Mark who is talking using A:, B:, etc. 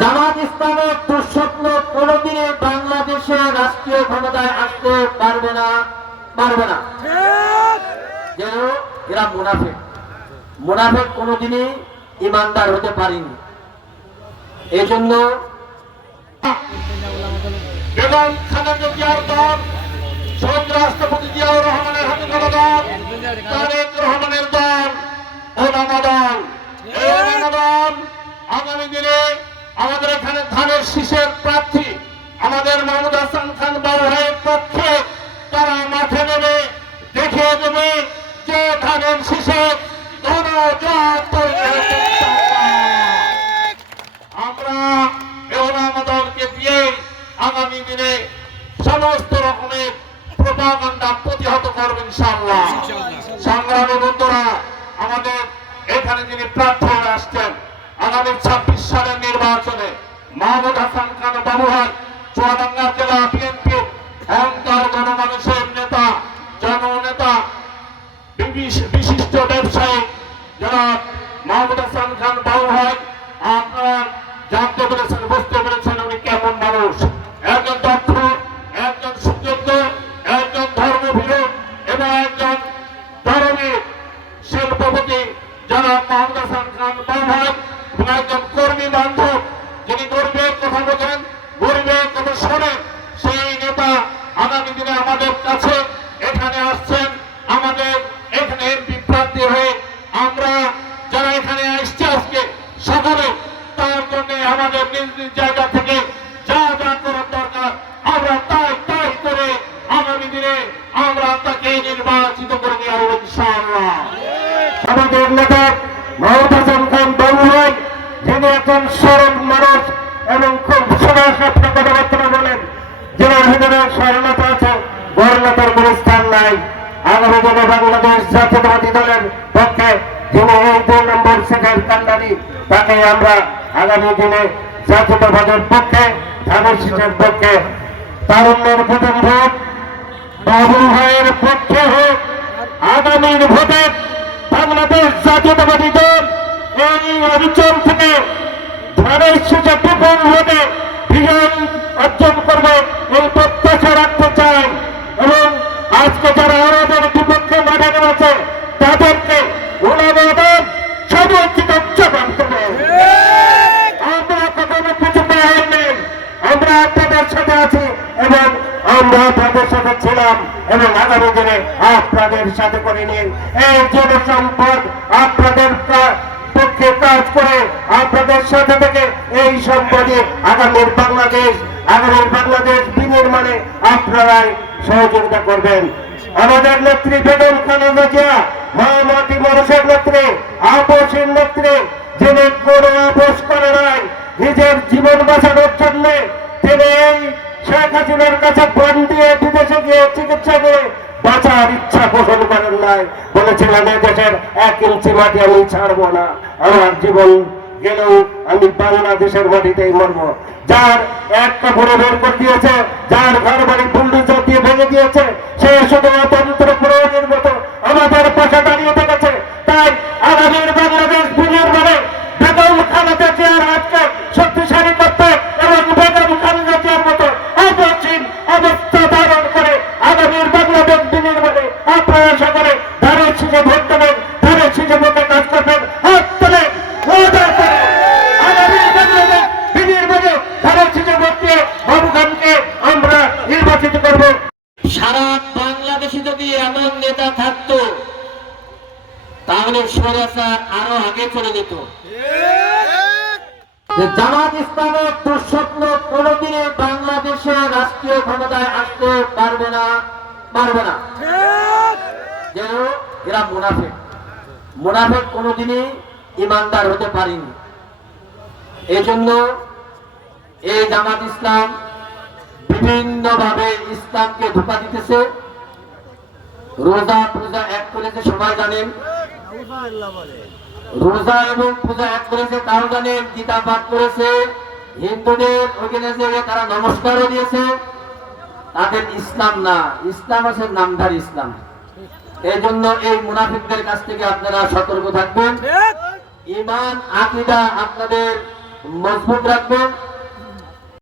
A: জামাত ইসলামের দুঃস্বপ্ন কোনোদিনই বাংলাদেশে রাষ্ট্রীয় ক্ষমতায় আসতে পারবে না পারবে না। এরা মুনাফেক। মুনাফেক কোনোদিনই ইমানদার হতে পারেনি। এই জন্য
B: রহমানের দল তারেক দল। আমাদের এখানে ধানের শীষের প্রার্থী আমাদের মাহমুদ হাসান খান বাবু ভাইয়ের পক্ষে তারা মাঠে নেমে দেখিয়ে দেবে যে ধানের শীষে। আমরা বেহরামা দলকে দিয়ে আগামী দিনে সমস্ত রকমের প্রপাগান্ডা প্রতিহত করবেন ইনশাআল্লাহ সংগ্রামী বন্ধুরা আমাদের এখানে যিনি প্রার্থী হয়ে আসছেন আগামী ছাব্বিশ সালের নির্বাচনে মাহমুদ হাসান খান বাবুহার চুয়াডাঙ্গা জেলা বিএনপি অহংকার গণমানুষের নেতা, জননেতা বিশিষ্ট ব্যবসায়ী যারা মাহমুদ হাসান খান বাবু হয় আপনারা জানতে পেরেছেন, বুঝতে পেরেছেন উনি কেমন মানুষ। একজন দক্ষ, একজন সুযোগ্য, একজন ধর্মভীরু এবং একজন ধর্মীর শিল্পপতি যারা মাহমুদ হাসান খান বাবু এবং একজন কর্মী বান্ধব যিনি গরিবের কথা বোঝেন গরিবের কথা শোনেন সেই নেতা আগামী দিনে আমাদের কাছে এখানে আসছেন, আমাদের এখানে প্রার্থী হয়ে আমরা যারা এখানে আসছে আজকে সকলে, তার জন্য আমাদের নিজ নিজ জায়গা থেকে যা যা করার দরকার আমরা তাই তাই করে আগামী দিনে আমরা তাকে নির্বাচিত করে নিয়ে আসব ইনশাআল্লাহ আমাদের নেতা মাহমুদ হাসান খান বাবুভাই যিনি একজন সরল মানুষ এবং খুব সবার সাথে কথাবার্তা বলেন। জেলার ভিতরে সরলতা আছে গরলতার কোনো স্থান নাই। আগামী দিনে বাংলাদেশ জাতীয়তাবাদী দলের পক্ষে আমরা আগামী দিনে পক্ষে সিটের পক্ষে। প্রথম ভোট বাবু ভাইয়ের পক্ষে হোক আগামীর ভোটে বাংলাদেশ জাতীয়তাবাদী দল এই অঞ্চল থেকে ধানের সুযোগ বিপুল ভোটে বিজয় অর্জন করবে এই প্রত্যাশা রাখতে চাই এবং আজকে যারা আমাদের বিপক্ষে মাঠে নেমেছে তাদেরকে ওনাদের সমর্থিত আমরা কখনো সাথে আছি এবং আমরা আপনাদের সাথে ছিলাম এবং আপনাদের সাথে করে নিন। এই জনসম্পদ আপনাদের পক্ষে কাজ করে আপনাদের সাথে থেকে এই সম্পদে আগামীর বাংলাদেশ আগামীর বাংলাদেশ বিনির্মাণে আপনারাই সহযোগিতা করবেন। আমাদের নেত্রী বেগম খালেদা জিয়া মহামাটি মানুষের নেত্রী আপোষের নেত্রী, যিনি কোনো আপোষ করে নাই, নিজের জীবন বাঁচানোর জন্য তিনি এই শেখ হাসিনার কাছে বন দিয়ে বিদেশে গিয়ে চিকিৎসা করে বাঁচার ইচ্ছা পোষণ করেন নাই। বলেছিলেন দেশের এক ইঞ্চি মাটি আমি ছাড়বো না। আমার জীবন গেলেও আমি বাংলাদেশের মাটিতেই মরব। যার এক কাপড়ে বের করে দিয়েছে, যার ঘর বাড়ি বুল্ডুজার দিয়ে ভেঙে দিয়েছে, সে শুধু বাংলাদেশে
A: যদি এমন নেতা থাকতো তাহলে স্বৈরাচার আরও আগে চলে যেত। জামাত ইসলামের দুঃস্বপ্ন কোনোদিনই বাংলাদেশে রাষ্ট্রীয় ক্ষমতায় আসতে পারবে না পারবে না। যেন এরা মুনাফেক। মুনাফেক কোনোদিনই ইমানদার হতে পারেনি। এই জন্য এই জামাত ইসলাম বিভিন্ন ভাবে ইসলামকে ধোকা দিতেছে। রোজা পূজা এক করেছে সবাই জানেন। রোজা এবং পূজা এক করেছে তাও জানেন গীতা পাঠ করেছে। হিন্দুদের ওইখানে তারা নমস্কারও দিয়েছে। তাদের ইসলাম না। ইসলাম আছে নামধার ইসলাম। এই জন্য এই মুনাফিকদের কাছ থেকে আপনারা সতর্ক থাকবেন। ইমান আকিদা আপনাদের মজবুত রাখবেন।